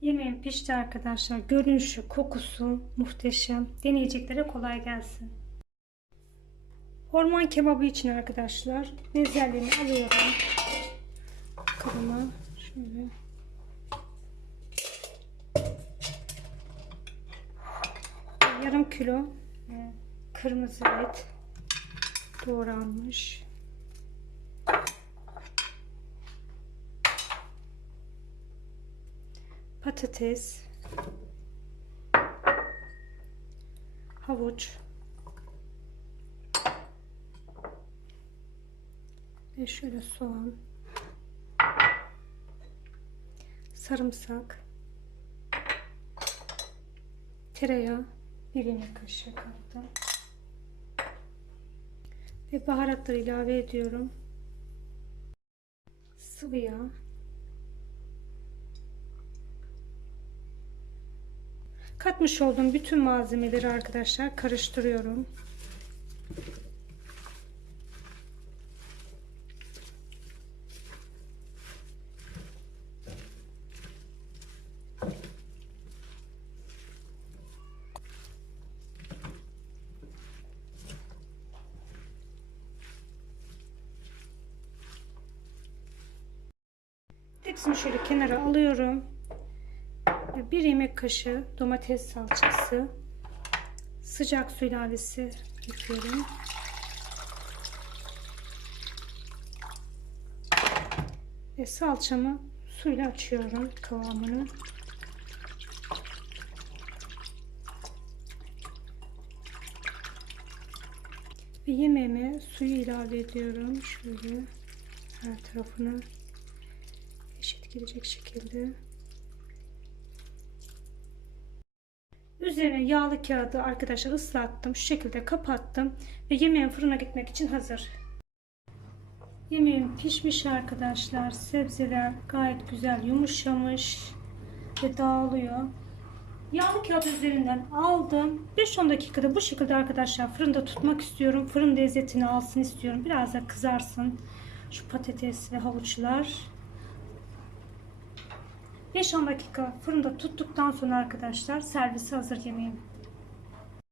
Yemeğim pişti arkadaşlar. Görünüşü, kokusu muhteşem. Deneyeceklere kolay gelsin. Orman kebabı için arkadaşlar bezelyerini alıyorum. Kabıma şöyle. Yarım kilo e, kırmızı et doğranmış. Patates, havuç. Ve şöyle soğan, sarımsak, tereyağı, bir yemek kaşığı kattım ve baharatları ilave ediyorum. Sıvı yağ, Katmış olduğum bütün malzemeleri arkadaşlar karıştırıyorum. Hepsini şöyle kenara alıyorum. Bir yemek kaşığı domates salçası, sıcak su ilavesi yapıyorum. Ve salçamı suyla açıyorum kıvamını. Ve yemeğime suyu ilave ediyorum. Şöyle her tarafına eşit gelecek şekilde. Üzerine yağlı kağıdı arkadaşlar ıslattım. Şu şekilde kapattım. Ve yemeğim fırına gitmek için hazır. Yemeğim pişmiş arkadaşlar. Sebzeler gayet güzel yumuşamış. Ve dağılıyor. Yağlı kağıt üzerinden aldım. 5-10 dakikada bu şekilde arkadaşlar fırında tutmak istiyorum. Fırın lezzetini alsın istiyorum. Biraz da kızarsın. Şu patates ve havuçlar. 5-10 dakika fırında tuttuktan sonra arkadaşlar servise hazır yemeğim.